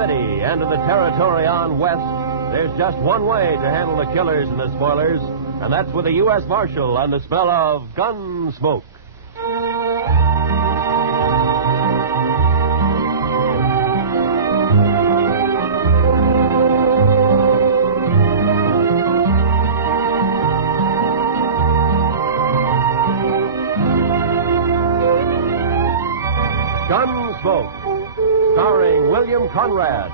city and to the territory on west, there's just one way to handle the killers and the spoilers, and that's with a U.S. Marshal on the spell of Gunsmoke. Gunsmoke, starring William Conrad.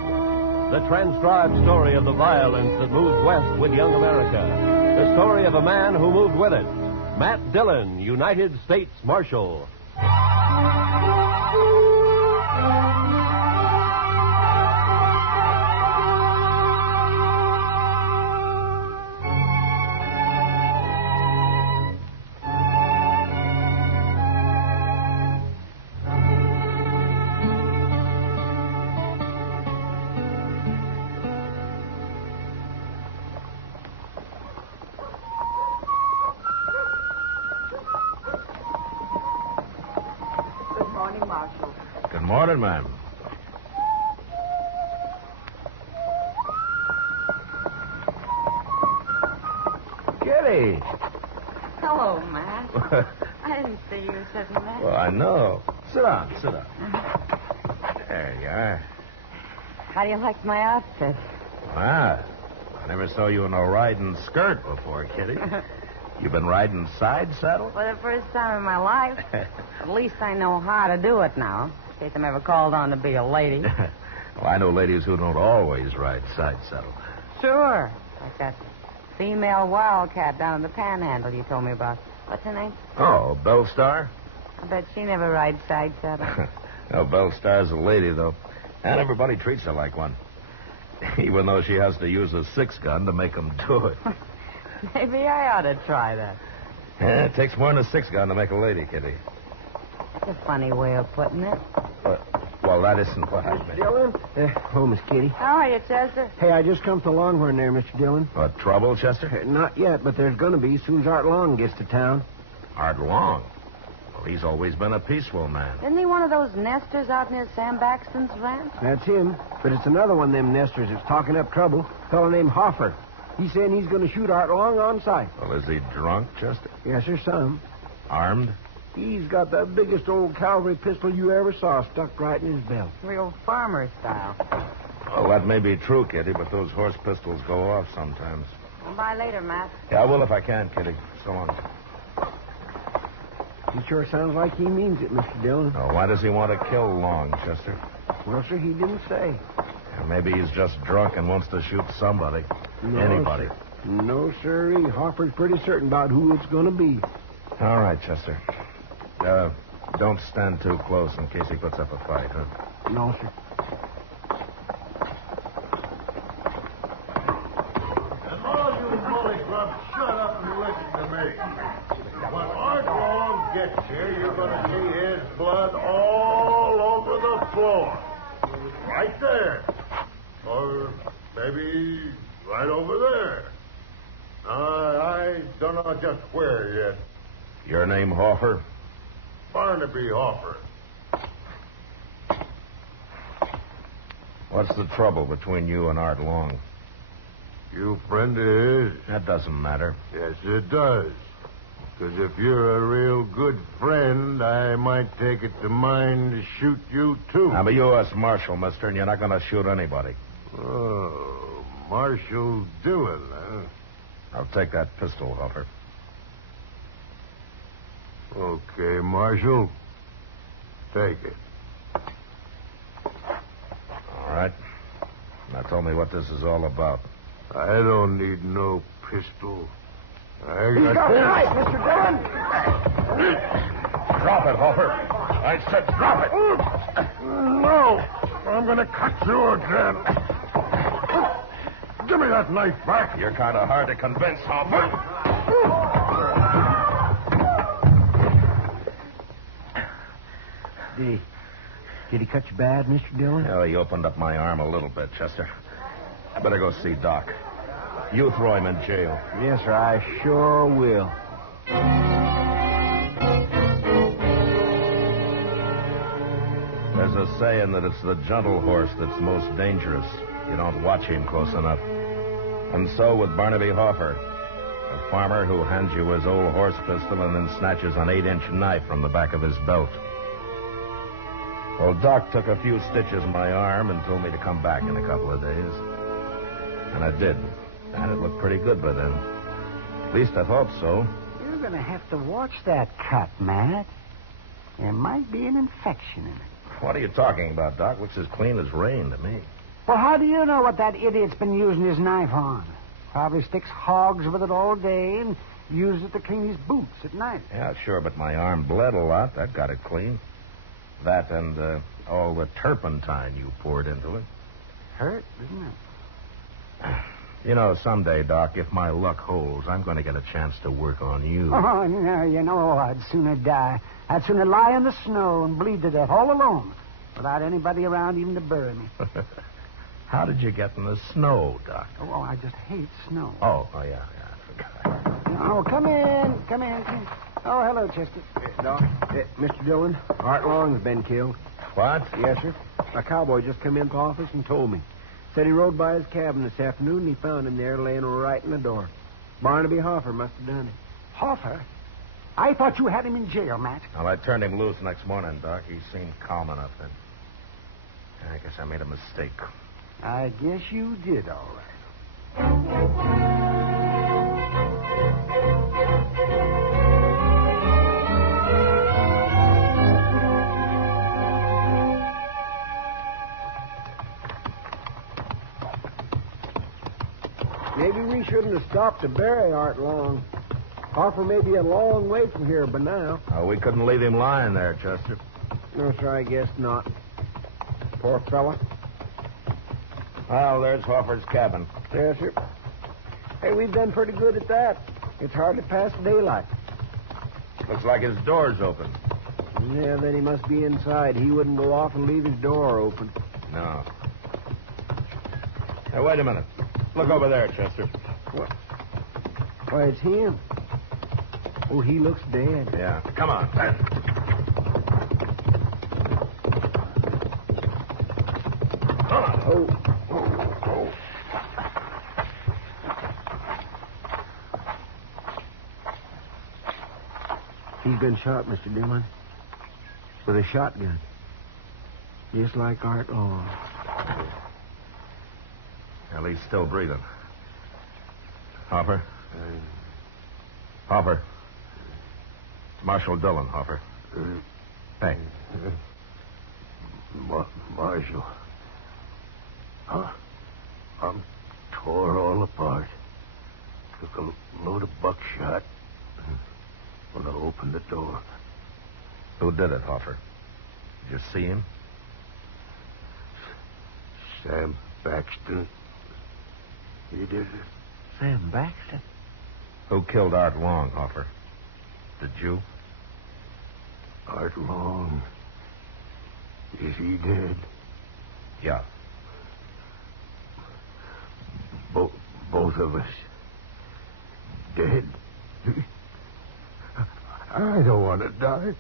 The transcribed story of the violence that moved west with young America. The story of a man who moved with it. Matt Dillon, United States Marshal. Good morning, ma'am. Kitty. Hello, Matt. I didn't see you sitting there. Well, I know. Sit down. There you are. How do you like my outfit? Ah, I never saw you in a riding skirt before, Kitty. You been riding side saddle? For the first time in my life. At least I know how to do it now, in case I'm ever called on to be a lady. Well, I know ladies who don't always ride side saddle. Sure. Like that female wildcat down in the Panhandle you told me about. What's her name? Oh, Bellstar? I bet she never rides side saddle. No, Bellstar's a lady, though. And everybody treats her like one. Even though she has to use a 6-gun to make them do it. Maybe I ought to try that. Yeah, it takes more than a 6-gun to make a lady, Kitty. That's a funny way of putting it. Well, that isn't what I meant. Dillon? Oh, Miss Kitty. How are you, Chester? Hey, I just come to Longhorn there, Mr. Dillon. What, trouble, Chester? Not yet, but there's going to be as soon as Art Long gets to town. Art Long? Well, he's always been a peaceful man. Isn't he one of those nesters out near Sam Baxton's ranch? That's him. But it's another one of them nesters that's talking up trouble. A fellow named Hoffer. He's saying he's going to shoot Art Long on sight. Well, is he drunk, Chester? Yes, sir, some. Armed? He's got the biggest old cavalry pistol you ever saw stuck right in his belt. Real farmer style. Well, that may be true, Kitty, but those horse pistols go off sometimes. I'll buy later, Matt. Yeah, I will if I can, Kitty. So long. He sure sounds like he means it, Mr. Dillon. Oh, why does he want to kill Long, Chester? Well, sir, he didn't say. Yeah, maybe he's just drunk and wants to shoot somebody. No, Anybody. Sir. No, sir. Hoffer's pretty certain about who it's going to be. All right, Chester. Don't stand too close in case he puts up a fight, huh? No, sir. And all you bully grubs, shut up and listen to me. When Art Long gets here, you're going to see his blood all over the floor. Right there. Or maybe right over there. I don't know just where yet. Your name, Hoffer? Barnaby Hoffer. What's the trouble between you and Art Long? You friend of his? That doesn't matter. Yes, it does. Because if you're a real good friend, I might take it to mind to shoot you, too. I'm a U.S. Marshal, mister, and you're not going to shoot anybody. Oh, Marshal Dillon, huh? I'll take that pistol, Hoffer. Okay, Marshal. Take it. All right. Now tell me what this is all about. I don't need no pistol. He's got it right, Mr. Dillon. Drop it, Hoffer. I said drop it. No, I'm going to cut you again. Give me that knife back. You're kind of hard to convince, Hoffer. Did he cut you bad, Mr. Dillon? Oh, he opened up my arm a little bit, Chester. I better go see Doc. You throw him in jail. Yes, sir, I sure will. There's a saying that it's the gentle horse that's most dangerous. You don't watch him close enough. And so with Barnaby Hoffer, a farmer who hands you his old horse pistol and then snatches an 8-inch knife from the back of his belt. Well, Doc took a few stitches in my arm and told me to come back in a couple of days. And I did. And it looked pretty good by then. At least I thought so. You're going to have to watch that cut, Matt. There might be an infection in it. What are you talking about, Doc? Looks as clean as rain to me. Well, how do you know what that idiot's been using his knife on? Probably sticks hogs with it all day and uses it to clean his boots at night. Yeah, sure, but my arm bled a lot. That got it clean. That and all the turpentine you poured into it. Hurt, didn't it? You know, someday, Doc, if my luck holds, I'm going to get a chance to work on you. Oh, no, you know, I'd sooner die. I'd sooner lie in the snow and bleed to death all alone without anybody around even to bury me. How did you get in the snow, Doc? Oh, I just hate snow. Oh, yeah, I forgot. Oh, come in. Come in. Oh, hello, Chester. Doc, Mr. Dillon, Art Long's been killed. What? Yes, sir. A cowboy just come into the office and told me. Said he rode by his cabin this afternoon and he found him there laying right in the door. Barnaby Hoffer must have done it. Hoffer? I thought you had him in jail, Matt. Well, I turned him loose next morning, Doc. He seemed calm enough then. I guess I made a mistake. I guess you did, all right. Maybe we shouldn't have stopped to bury Art Long. Hoffer may be a long way from here by now. Oh, we couldn't leave him lying there, Chester. No, sir, I guess not. Poor fella. Well, there's Hoffer's cabin. Yes, sir. Hey, we've done pretty good at that. It's hardly past daylight. Looks like his door's open. Yeah, then he must be inside. He wouldn't go off and leave his door open. No. Hey, wait a minute. Look over there, Chester. What? Why, it's him. Oh, he looks dead. Yeah. Come on. Oh. He's been shot, Mr. Dillon. With a shotgun. Just like Art Long. Well, he's still breathing. Hoffer? Hoffer. Marshal Dillon, Hoffer. Hey. Marshal. Huh? I'm tore all apart. Took a load of buckshot when I opened the door. Who did it, Hoffer? Did you see him? Sam Baxton. He did it. Sam Baxter? Who killed Art Long, Hoffer? Did you? Art Long. Is he dead? Yeah. Both of us. Dead. I don't want to die.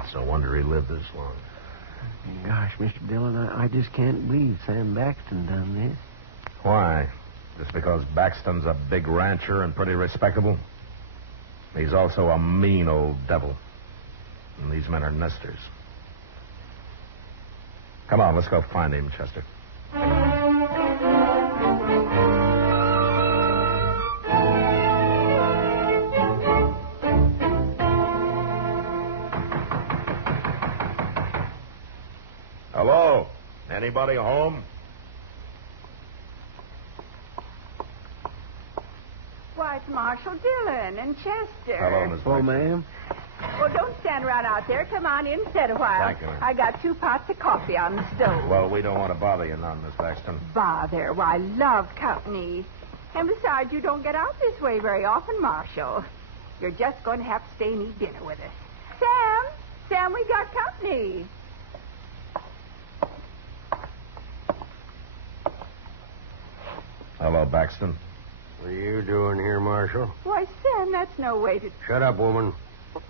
It's no wonder he lived this long. Gosh, Mr. Dillon, I just can't believe Sam Baxton done this. Why? Just because Baxton's a big rancher and pretty respectable? He's also a mean old devil. And these men are nesters. Come on, let's go find him, Chester. Hello? Anybody home? Why, it's Marshal Dillon and Chester. Hello, Miss Oh, Baxter. ma'am. Well, don't stand around out there. Come on in and sit a while. Thank you, ma'am. I got 2 pots of coffee on the stove. Well, we don't want to bother you none, Miss Baxton. Bother. Why, I love company. And besides, you don't get out this way very often, Marshal. You're just going to have to stay and eat dinner with us. Sam, we got company. Hello, Baxton. What are you doing here, Marshal? Why, Sam, that's no way to... Shut up, woman.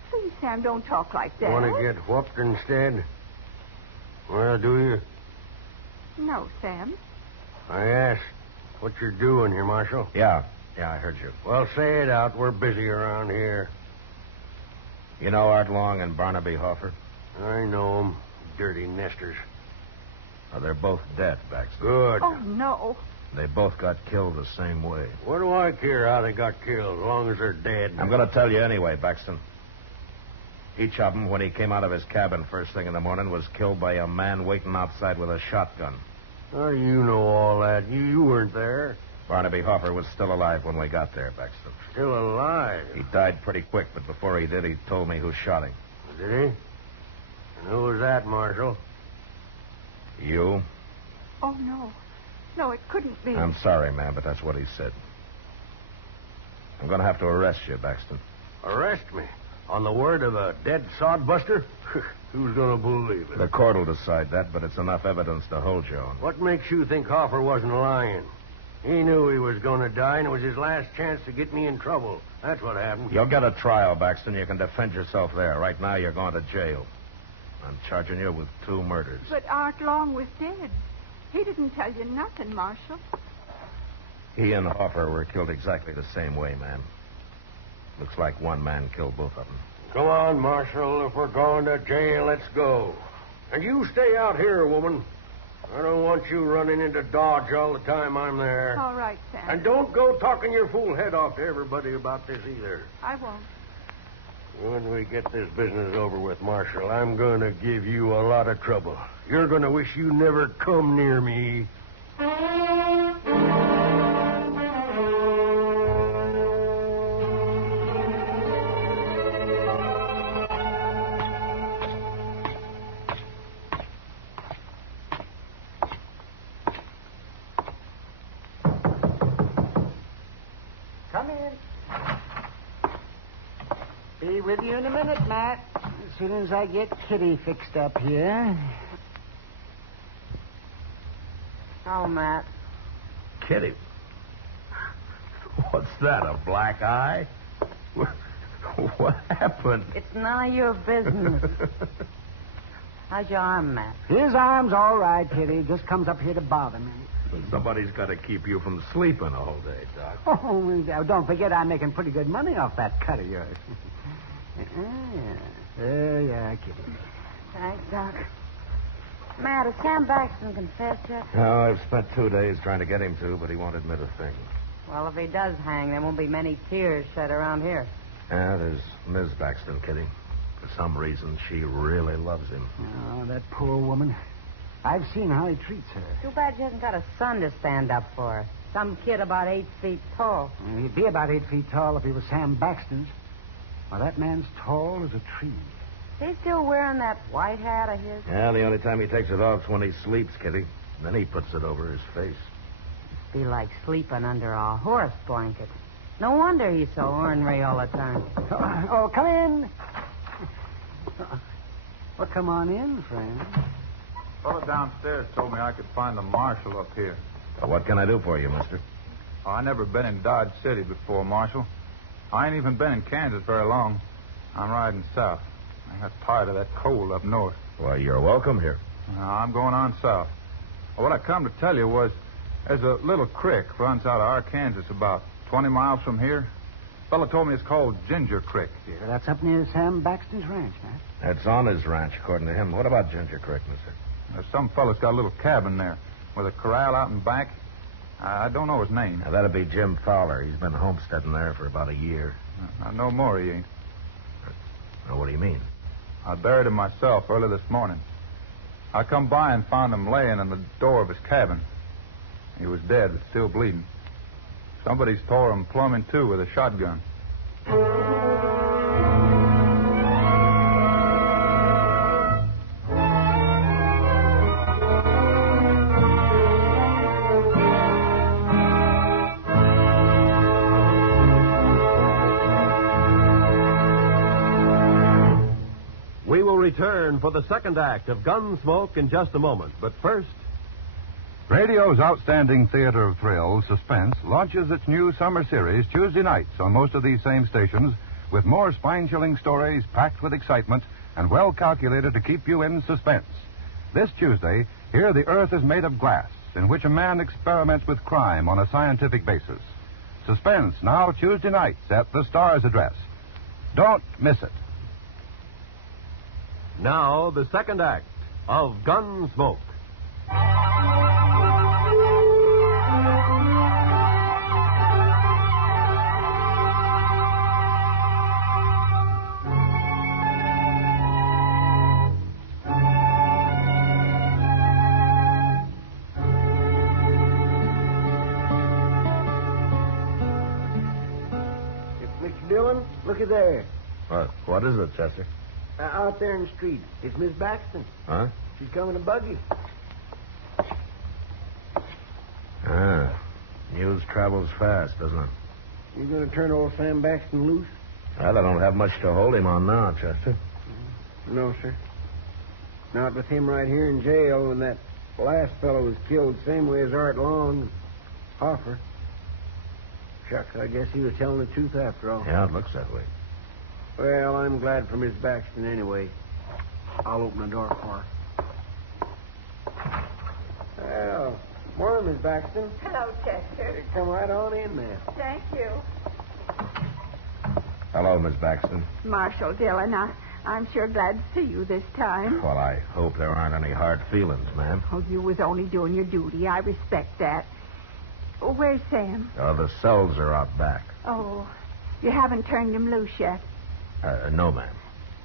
Please, Sam, don't talk like that. Want to get whooped instead? Well, do you? No, Sam. I asked what you're doing here, Marshal. Yeah, I heard you. Well, say it out. We're busy around here. You know Art Long and Barnaby Hoffer? I know 'em. Dirty nesters. Oh, they're both dead, Baxter. Good. Oh, no. They both got killed the same way. What do I care how they got killed, as long as they're dead? I'm going to tell you anyway, Baxton. Each of them, when he came out of his cabin first thing in the morning, was killed by a man waiting outside with a shotgun. Oh, you know all that. You weren't there. Barnaby Hoffer was still alive when we got there, Baxton. Still alive? He died pretty quick, but before he did, he told me who shot him. Did he? And who was that, Marshal? You? Oh, no. No, it couldn't be. I'm sorry, ma'am, but that's what he said. I'm going to have to arrest you, Baxton. Arrest me? On the word of a dead sodbuster? Who's going to believe it? The court will decide that, but it's enough evidence to hold you on. What makes you think Hoffer wasn't lying? He knew he was going to die, and it was his last chance to get me in trouble. That's what happened. You'll get a trial, Baxton. You can defend yourself there. Right now, you're going to jail. I'm charging you with 2 murders. But Art Long was dead. He didn't tell you nothing, Marshal. He and Hoffer were killed exactly the same way, ma'am. Looks like one man killed both of them. Come on, Marshal. If we're going to jail, let's go. And you stay out here, woman. I don't want you running into Dodge all the time I'm there. All right, Sam. And don't go talking your fool head off to everybody about this either. I won't. When we get this business over with, Marshal, I'm going to give you a lot of trouble. You're going to wish you never come near me. Come in. Be with you in a minute, Matt. As soon as I get Kitty fixed up here. Oh, Matt. Kitty. What's that, a black eye? What happened? It's none of your business. How's your arm, Matt? His arm's all right, Kitty. Just comes up here to bother me. Somebody's got to keep you from sleeping all day, Doc. Oh, now, don't forget I'm making pretty good money off that cut of yours. Yeah, Kitty. Thanks, Doc. Matt, has Sam Baxton confessed yet? No, I've spent 2 days trying to get him to, but he won't admit a thing. Well, if he does hang, there won't be many tears shed around here. Yeah, there's Ms. Baxton, Kitty. For some reason, she really loves him. Oh, that poor woman. I've seen how he treats her. Too bad she hasn't got a son to stand up for her. Some kid about 8 feet tall. Well, he'd be about 8 feet tall if he was Sam Baxton's. Well, that man's tall as a tree. Is he still wearing that white hat of his? Yeah, the only time he takes it off is when he sleeps, Kitty. Then he puts it over his face. Be like sleeping under a horse blanket. No wonder he's so ornery all the time. Oh, come in. Well, come on in, friend. Fellow downstairs told me I could find the marshal up here. Well, what can I do for you, mister? Oh, I never been in Dodge City before, Marshal. I ain't even been in Kansas very long. I'm riding south. I got tired of that cold up north. Well, you're welcome here. I'm going on south. Well, what I come to tell you was there's a little creek runs out of Arkansas about 20 miles from here. Fellow told me it's called Ginger Creek. Yeah, that's up near Sam Baxton's ranch, Matt. It's on his ranch, according to him. What about Ginger Creek, mister? There's some fellow's got a little cabin there with a corral out in back. I don't know his name. Now, that'd be Jim Fowler. He's been homesteading there for about a year. I know more he ain't. Now, what do you mean? I buried him myself early this morning. I come by and found him laying in the door of his cabin. He was dead, but still bleeding. Somebody's tore him plumb in two with a shotgun. We will return for the second act of Gunsmoke in just a moment. But first, Radio's outstanding theater of thrills, Suspense, launches its new summer series Tuesday nights on most of these same stations with more spine-chilling stories packed with excitement and well calculated to keep you in suspense. This Tuesday, Here the Earth is Made of Glass, in which a man experiments with crime on a scientific basis. Suspense, now Tuesday nights at the Star's address. Don't miss it. Now, the second act of Gunsmoke. Mr. Dillon, look at there. What is it, Chester? Out there in the street. It's Miss Baxton. Huh? She's coming to buggy. News travels fast, doesn't it? You going to turn old Sam Baxton loose? Well, I don't have much to hold him on now, Chester. No, sir. Not with him right here in jail when that last fellow was killed the same way as Art Long and Hoffer. Shucks, I guess he was telling the truth after all. Yeah, it looks that way. Well, I'm glad for Miss Baxton anyway. I'll open the door for her. Well, morning, Miss Baxton. Hello, Chester. Come right on in, ma'am. Thank you. Hello, Miss Baxton. Marshal Dillon, I'm sure glad to see you this time. Well, I hope there aren't any hard feelings, ma'am. Oh, you was only doing your duty. I respect that. Oh, where's Sam? The cells are out back. Oh, you haven't turned him loose yet. No, ma'am.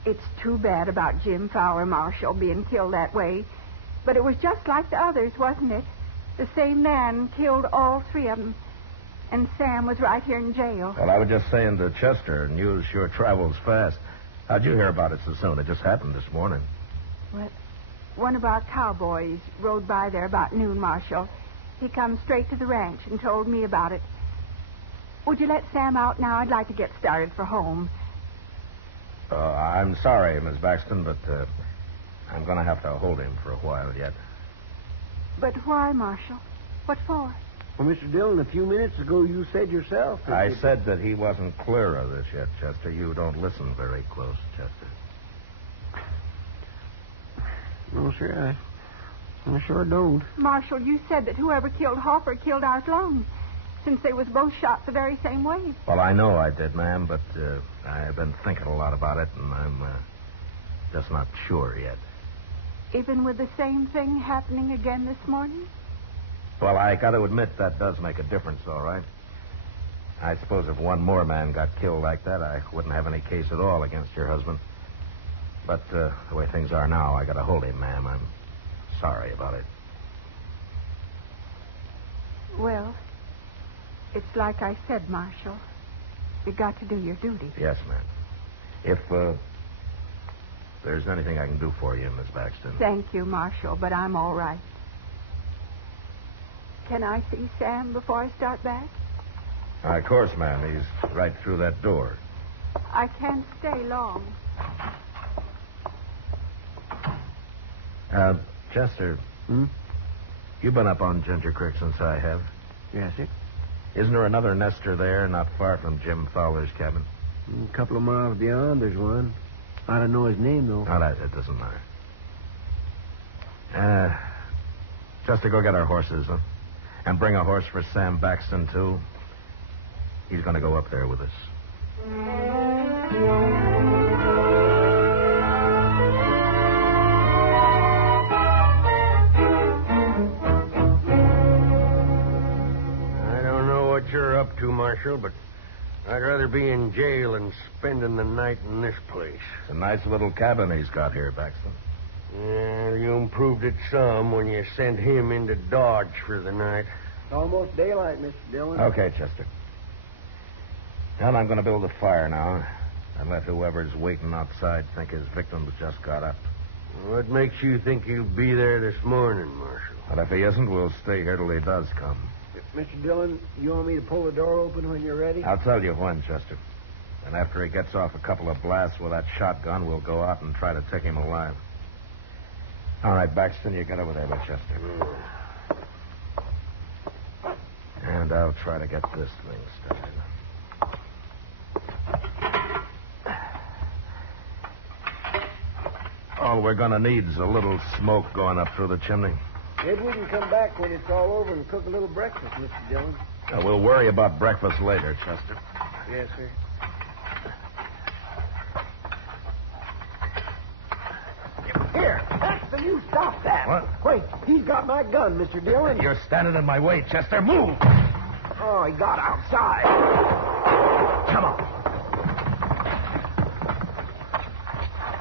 It's too bad about Jim Fowler, Marshal, being killed that way. But it was just like the others, wasn't it? The same man killed all three of them. And Sam was right here in jail. Well, I was just saying to Chester, news sure travels fast. How'd you hear about it so soon? It just happened this morning. What? One of our cowboys rode by there about noon, Marshal. He come straight to the ranch and told me about it. Would you let Sam out now? I'd like to get started for home. I'm sorry, Miss Baxton, but I'm going to have to hold him for a while yet. But why, Marshal? What for? Well, Mr. Dillon, a few minutes ago you said yourself that I said that he wasn't clear of this yet, Chester. You don't listen very close, Chester. No, sir, I sure don't. Marshal, you said that whoever killed Hoffer killed Art Long, since they was both shot the very same way. Well, I know I did, ma'am, but I've been thinking a lot about it, and I'm just not sure yet. Even with the same thing happening again this morning? Well, I got to admit that does make a difference, all right. I suppose if one more man got killed like that, I wouldn't have any case at all against your husband. But the way things are now, I got to hold him, ma'am. I'm sorry about it. Well, it's like I said, Marshal. You got to do your duty. Yes, ma'am. If there's anything I can do for you, Miss Baxton. Thank you, Marshal, but I'm all right. Can I see Sam before I start back? Of course, ma'am. He's right through that door. I can't stay long. Chester. You've been up on Ginger Creek since I have. Yes, sir. Isn't there another nester there not far from Jim Fowler's cabin? A couple of miles beyond, there's one. I don't know his name, though. Oh, that doesn't matter. Chester, go get our horses, huh? And bring a horse for Sam Baxton, too. He's going to go up there with us. I don't know what you're up to, Marshal, but I'd rather be in jail than spending the night in this place. It's a nice little cabin he's got here, Baxton. Yeah, you improved it some when you sent him into Dodge for the night. Almost daylight, Mr. Dillon. Okay, Chester. Well, I'm going to build a fire now and let whoever's waiting outside think his victim's just got up. What makes you think he'll be there this morning, Marshal? But if he isn't, we'll stay here till he does come. Mr. Dillon, you want me to pull the door open when you're ready? I'll tell you when, Chester. And after he gets off a couple of blasts with that shotgun, we'll go out and try to take him alive. All right, Baxton, you get over there with Chester. And I'll try to get this thing started. All we're going to need is a little smoke going up through the chimney. Maybe we can come back when it's all over and cook a little breakfast, Mr. Dillon. We'll worry about breakfast later, Chester. Yes, sir. Here, Maxton, you stop that. What? Wait, he's got my gun, Mr. Dillon. You're standing in my way, Chester. Move! Oh, he got outside. Come on.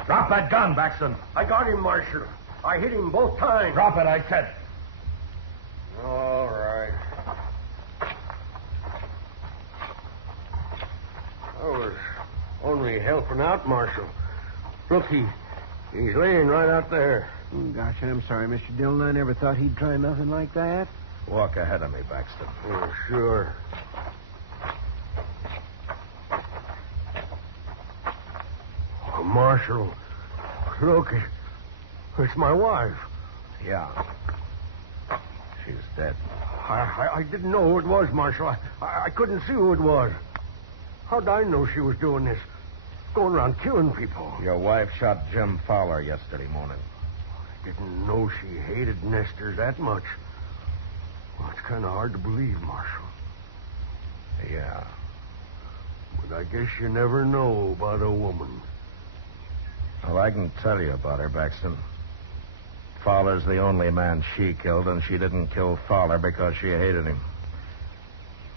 Drop that gun, Baxton. I got him, Marshal. I hit him both times. Drop it, I said. All right. I was only helping out, Marshal. Look, he's laying right out there. Oh, gosh, I'm sorry, Mr. Dillon. I never thought he'd try nothing like that. Walk ahead of me, Baxton. Oh, sure. Oh, Marshal, look, it's my wife. Yeah. She's dead. I didn't know who it was, Marshal. I couldn't see who it was. How'd I know she was doing this? Going around killing people. Your wife shot Jim Fowler yesterday morning. I didn't know she hated Nestor that much. Well, it's kind of hard to believe, Marshal. Yeah. But I guess you never know about a woman. Well, I can tell you about her, Baxton. Fowler's the only man she killed, and she didn't kill Fowler because she hated him.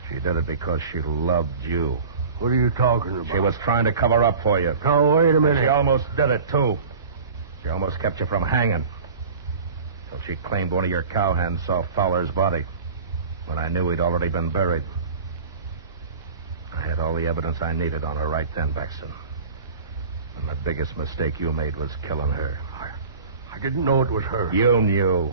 She did it because she loved you. What are you talking about? She was trying to cover up for you. Now, wait a minute. She almost did it, too. She almost kept you from hanging. So she claimed one of your cowhands saw Fowler's body when I knew he'd already been buried. I had all the evidence I needed on her right then, Baxton. And the biggest mistake you made was killing her. I didn't know it was her. You knew.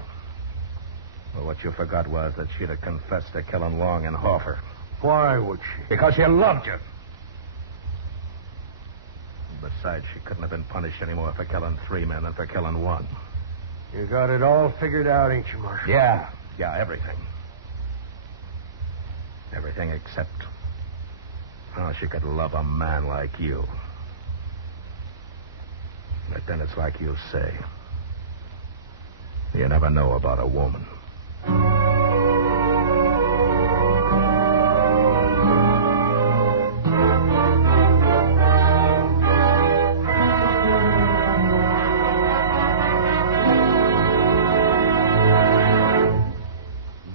Well, what you forgot was that she'd have confessed to killing Long and Hoffer. Why would she? Because she loved you. Besides, she couldn't have been punished anymore for killing 3 men than for killing 1. You got it all figured out, ain't you, Marshal? Yeah, everything. Everything except how she could love a man like you. But then it's like you say. You never know about a woman.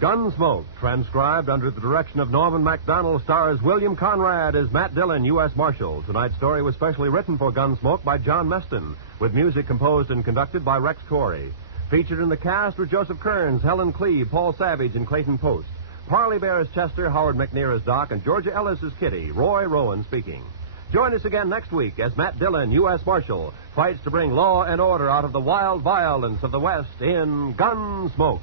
Gunsmoke, transcribed under the direction of Norman Macdonnell, stars William Conrad as Matt Dillon, U.S. Marshal. Tonight's story was specially written for Gunsmoke by John Meston, with music composed and conducted by Rex Corey. Featured in the cast were Joseph Kearns, Helen Cleve, Paul Savage, and Clayton Post. Parley Bear as Chester, Howard McNear as Doc, and Georgia Ellis as Kitty. Roy Rowan speaking. Join us again next week as Matt Dillon, U.S. Marshal, fights to bring law and order out of the wild violence of the West in Gunsmoke.